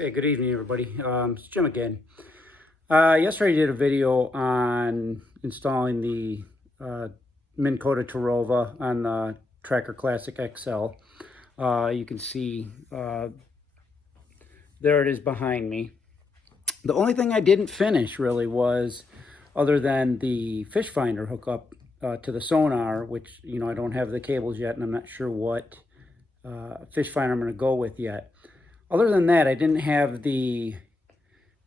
Hey, good evening, everybody. It's Jim again. Yesterday I did a video on installing the Minn Kota on the Tracker Classic XL. You can see there it is behind me. The only thing I didn't finish really was, other than the fish finder hookup to the sonar, which I don't have the cables yet, and I'm not sure what fish finder I'm going to go with yet. Other than that, I didn't have the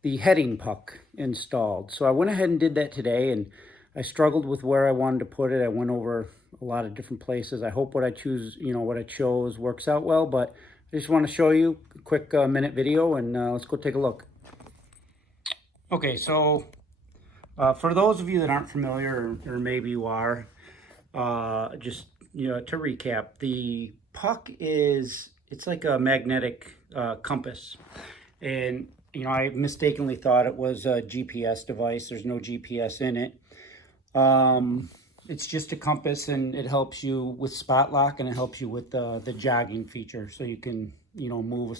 heading puck installed. So I went ahead and did that today, and I struggled with where I wanted to put it. I went over a lot of different places. I hope what I choose, what I chose works out well, but I just want to show you a quick minute video, and let's go take a look. Okay, so for those of you that aren't familiar, or maybe you are, just to recap, the puck it's like a magnetic compass, and I mistakenly thought it was a GPS device. There's no GPS in it. It's just a compass, and it helps you with spot lock, and it helps you with the jogging feature, so you can move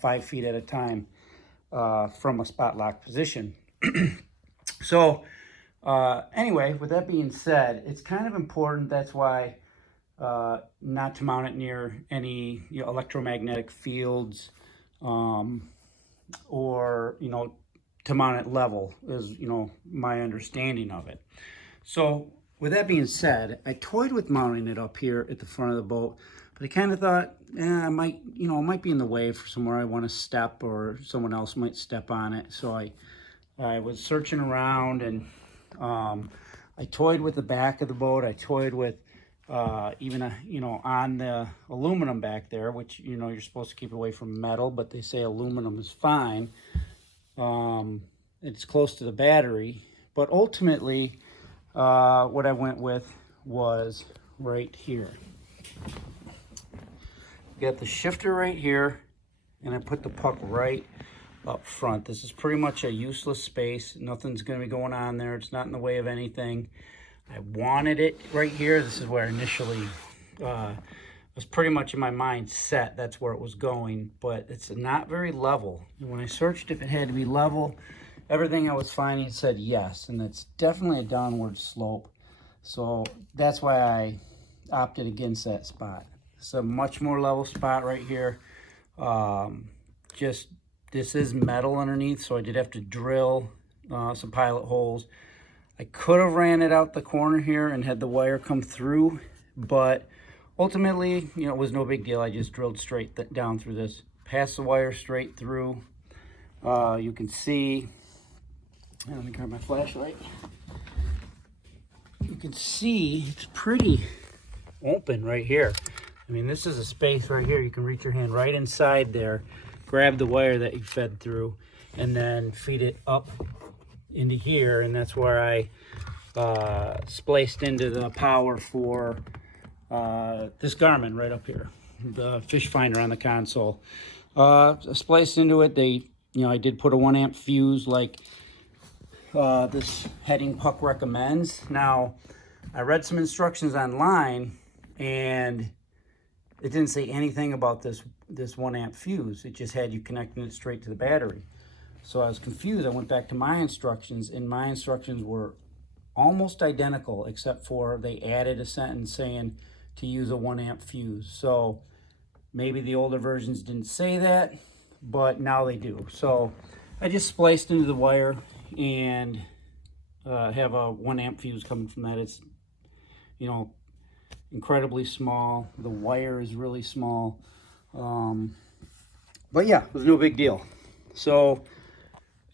5 feet at a time from a spot lock position. So anyway, with that being said, it's kind of important. That's why not to mount it near any electromagnetic fields, or to mount it level is my understanding of it. So with that being said, I toyed with mounting it up here at the front of the boat, but I kind of thought, I might it might be in the way for somewhere I want to step, or someone else might step on it. So I was searching around, and I toyed with the back of the boat. I toyed with even on the aluminum back there, which you're supposed to keep away from metal, but they say aluminum is fine. It's close to the battery, but ultimately what I went with was right here. Got the shifter right here, and I put the puck right up front. This is pretty much a useless space. Nothing's going to be going on there. It's not in the way of anything. I wanted it right here. This is where initially was pretty much in my mind set. That's where it was going, but it's not very level. And when I searched if it had to be level, everything I was finding said yes, and it's definitely a downward slope. So that's why I opted against that spot. It's a much more level spot right here. This is metal underneath, so I did have to drill some pilot holes. I could have ran it out the corner here and had the wire come through, but ultimately, it was no big deal. I just drilled straight down through this, passed the wire straight through. You can see, let me grab my flashlight. You can see it's pretty open right here. I mean, this is a space right here. You can reach your hand right inside there, grab the wire that you fed through, and then feed it up into here, and that's where I spliced into the power for this Garmin right up here, the fish finder on the console. Spliced into it. I did put a 1 amp fuse like this heading puck recommends. Now, I read some instructions online, and it didn't say anything about this 1 amp fuse. It just had you connecting it straight to the battery. So I was confused. I went back to my instructions, and my instructions were almost identical, except for they added a sentence saying to use a 1 amp fuse. So maybe the older versions didn't say that, but now they do. So I just spliced into the wire and have a 1 amp fuse coming from that. It's incredibly small. The wire is really small, but yeah, it was no big deal. So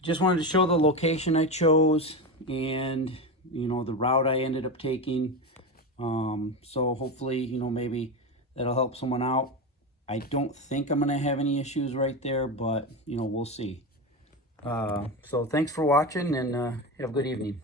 just wanted to show the location I chose, and the route I ended up taking. So hopefully maybe that'll help someone out. I don't think I'm gonna have any issues right there, but we'll see. So thanks for watching, and have a good evening.